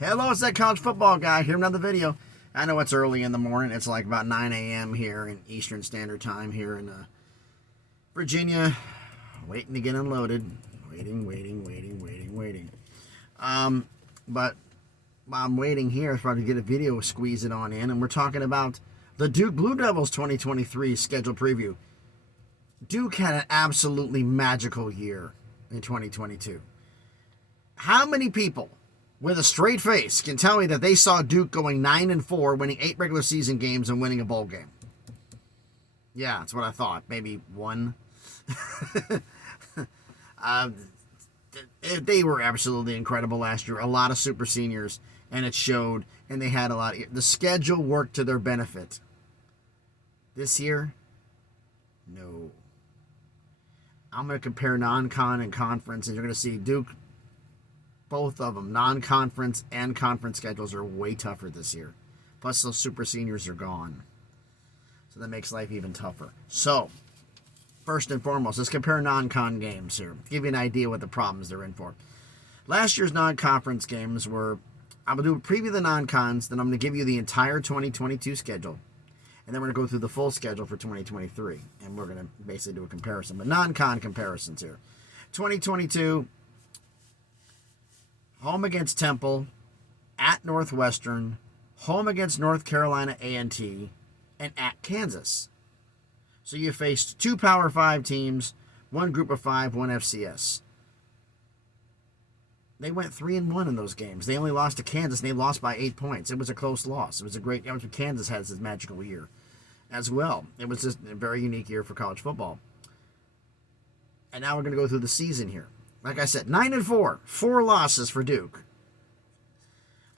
Hello, it's that college football guy here. Another video. I know it's early in the morning. It's like about 9 a.m. here in Eastern Standard Time here in Virginia. Waiting to get unloaded. Waiting. But while I'm waiting here, I'm about to get a video, squeeze it on in, and we're talking about the Duke Blue Devils 2023 schedule preview. Duke had an absolutely magical year in 2022. How many people with a straight face can tell me that they saw Duke going 9-4, winning 8 regular season games and winning a bowl game? Yeah, that's what I thought. Maybe one. They were absolutely incredible last year. A lot of super seniors, and it showed. And they had a lot. The schedule worked to their benefit. This year, no. I'm going to compare non-con and conference, and you're going to see Duke. Both of them, non-conference and conference schedules, are way tougher this year. Plus, those super seniors are gone. So that makes life even tougher. So, first and foremost, let's compare non-con games here. Give you an idea what the problems they're in for. Last year's non-conference games were, I'm going to do a preview of the non-cons, then I'm going to give you the entire 2022 schedule. And then we're going to go through the full schedule for 2023. And we're going to basically do a comparison. But non-con comparisons here. 2022... home against Temple, at Northwestern, home against North Carolina A&T, and at Kansas. So you faced 2 Power 5 teams, 1 Group of 5, 1 FCS. They went 3-1 in those games. They only lost to Kansas, and they lost by 8 points. It was a close loss. It was a great. Kansas has this magical year as well. It was just a very unique year for college football. And now we're going to go through the season here. Like I said, 9-4, 4 losses for Duke.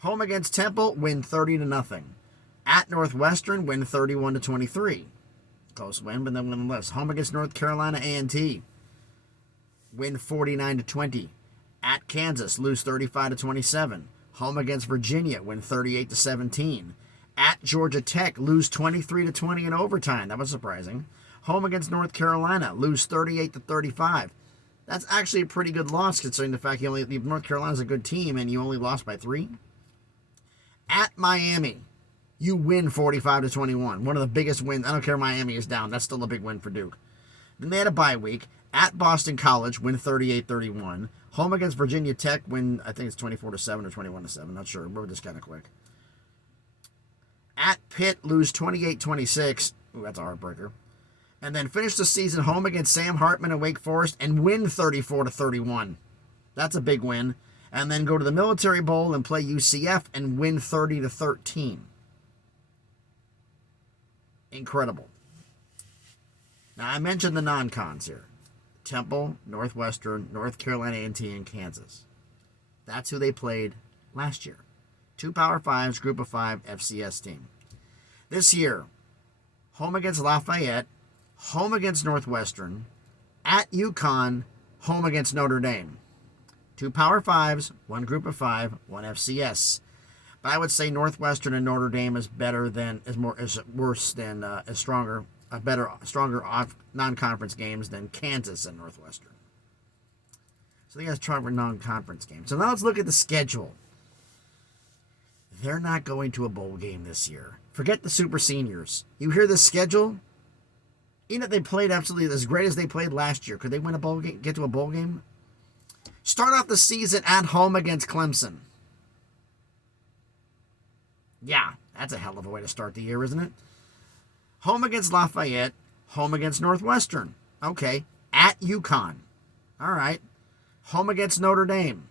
Home against Temple, win 30-0. At Northwestern, win 31-23. Close win, but then nonetheless. Home against North Carolina A&T, win 49-20. At Kansas, lose 35-27. Home against Virginia, win 38-17. At Georgia Tech, lose 23-20 in overtime. That was surprising. Home against North Carolina, lose 38-35. That's actually a pretty good loss considering the fact North Carolina's a good team and you only lost by 3. At Miami, you win 45-21. One of the biggest wins. I don't care if Miami is down. That's still a big win for Duke. Then they had a bye week. At Boston College, win 38-31. Home against Virginia Tech, win, I think it's 24-7 or 21-7. Not sure. We're just kind of quick. At Pitt, lose 28-26. Ooh, that's a heartbreaker. And then finish the season home against Sam Hartman and Wake Forest and win 34-31. That's a big win. And then go to the Military Bowl and play UCF and win 30-13. Incredible. Now, I mentioned the non-cons here. Temple, Northwestern, North Carolina A&T, and Kansas. That's who they played last year. 2 Power 5s, Group of 5 FCS team. This year, home against Lafayette, home against Northwestern, at UConn, home against Notre Dame. 2 Power 5s, 1 Group of 5, 1 FCS. But I would say Northwestern and Notre Dame is better than, stronger non-conference games than Kansas and Northwestern. So they got stronger non-conference games. So now let's look at the schedule. They're not going to a bowl game this year. Forget the super seniors. You hear the schedule? Even if they played absolutely as great as they played last year, could they win a bowl game, get to a bowl game? Start off the season at home against Clemson. Yeah, that's a hell of a way to start the year, isn't it? Home against Lafayette, home against Northwestern. Okay, at UConn. All right. Home against Notre Dame.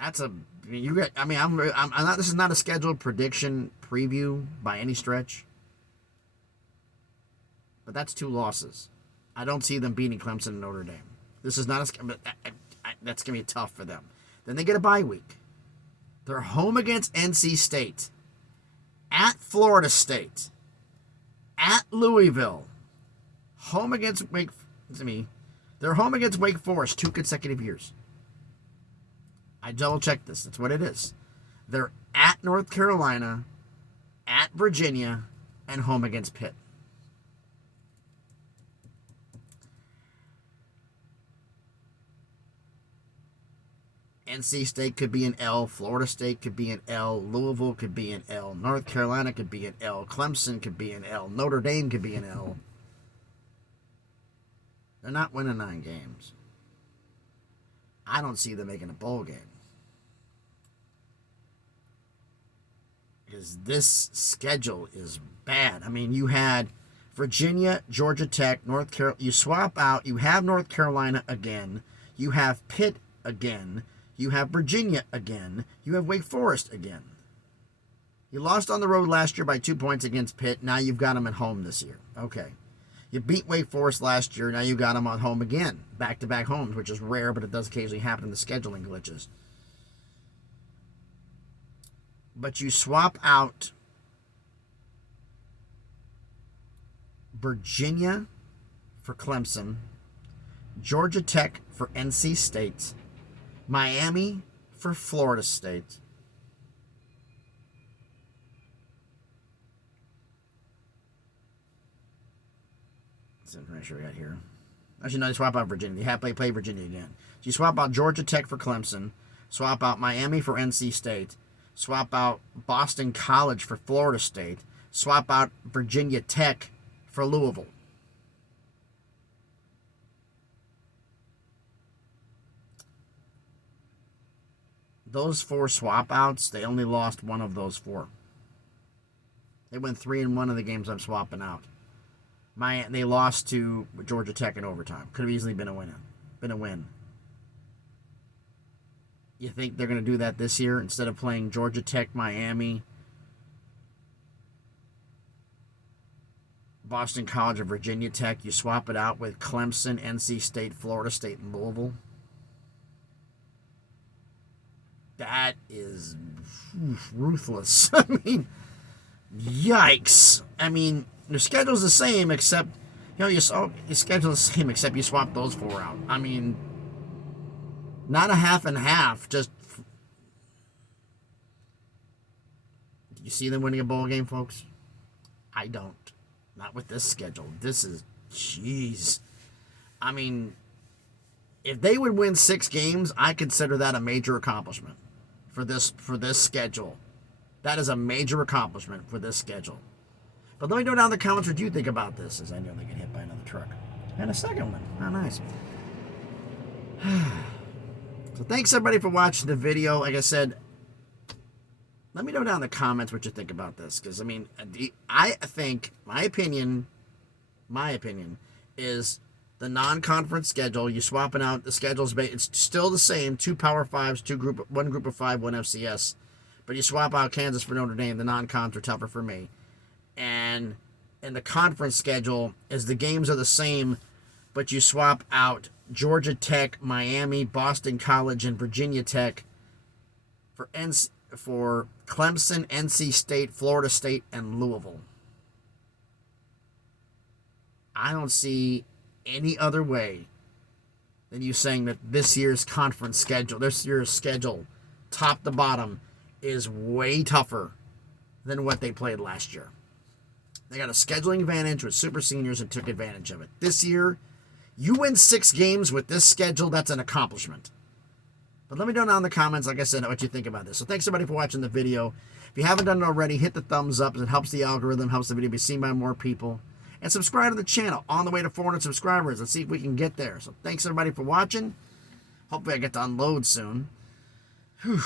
That's a you get. I mean, I'm not. This is not a scheduled prediction preview by any stretch. But that's 2 losses. I don't see them beating Clemson and Notre Dame. This is not a. That's going to be tough for them. Then they get a bye week. They're home against NC State. At Florida State. At Louisville. Home against They're home against Wake Forest 2 consecutive years. I double-checked this. That's what it is. They're at North Carolina, at Virginia, and home against Pitt. NC State could be an L. Florida State could be an L. Louisville could be an L. North Carolina could be an L. Clemson could be an L. Notre Dame could be an L. They're not winning 9 games. I don't see them making a bowl game. Because this schedule is bad. I mean, you had Virginia, Georgia Tech, North Carolina. You swap out. You have North Carolina again. You have Pitt again. You have Virginia again. You have Wake Forest again. You lost on the road last year by 2 points against Pitt. Now you've got them at home this year. Okay. You beat Wake Forest last year. Now you got them at home again. Back-to-back homes, which is rare, but it does occasionally happen in the scheduling glitches. But you swap out Virginia for Clemson, Georgia Tech for NC State, Miami for Florida State, what's the information we got here? Actually, no, you swap out Virginia. You have to play Virginia again. So you swap out Georgia Tech for Clemson, swap out Miami for NC State, swap out Boston College for Florida State, swap out Virginia Tech for Louisville. Those 4 swap outs, they only lost 1 of those 4. They went 3-1 of the games I'm swapping out. They lost to Georgia Tech in overtime. Could have easily been a win. You think they're going to do that this year instead of playing Georgia Tech, Miami, Boston College, or Virginia Tech? You swap it out with Clemson, NC State, Florida State, and Louisville. That is ruthless. I mean, yikes. I mean, your schedule's the same except, your schedule's the same except you swap those 4 out. I mean, not a half and half. Just, do you see them winning a bowl game, folks? I don't. Not with this schedule. This is, jeez. I mean, if they would win 6 games, I consider that a major accomplishment for this schedule. That is a major accomplishment for this schedule. But let me know down in the comments what you think about this, as I know they get hit by another truck. And a second one. How nice. So thanks everybody for watching the video. Like I said, let me know down in the comments what you think about this. Because, I mean, I think, my opinion is the non-conference schedule, you swapping out the schedules, it's still the same, 2 Power 5s, 1 group of 5, 1 FCS. But you swap out Kansas for Notre Dame, the non-cons are tougher for me. And in the conference schedule is the games are the same, but you swap out Georgia Tech, Miami, Boston College, and Virginia Tech for Clemson, NC State, Florida State, and Louisville. I don't see any other way than you saying that this year's conference schedule, this year's schedule, top to bottom, is way tougher than what they played last year. They got a scheduling advantage with super seniors and took advantage of it. This year, you win 6 games with this schedule, that's an accomplishment. But let me know down in the comments, like I said, what you think about this. So thanks everybody for watching the video. If you haven't done it already, hit the thumbs up. It helps the algorithm, helps the video be seen by more people. And subscribe to the channel. On the way to 400 subscribers. Let's see if we can get there. So thanks everybody for watching. Hopefully I get to unload soon. Whew.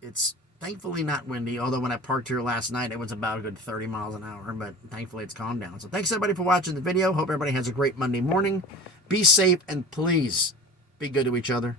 It's thankfully not windy, although when I parked here last night, it was about a good 30 miles an hour, but thankfully it's calmed down. So thanks everybody for watching the video. Hope everybody has a great Monday morning. Be safe, and please be good to each other.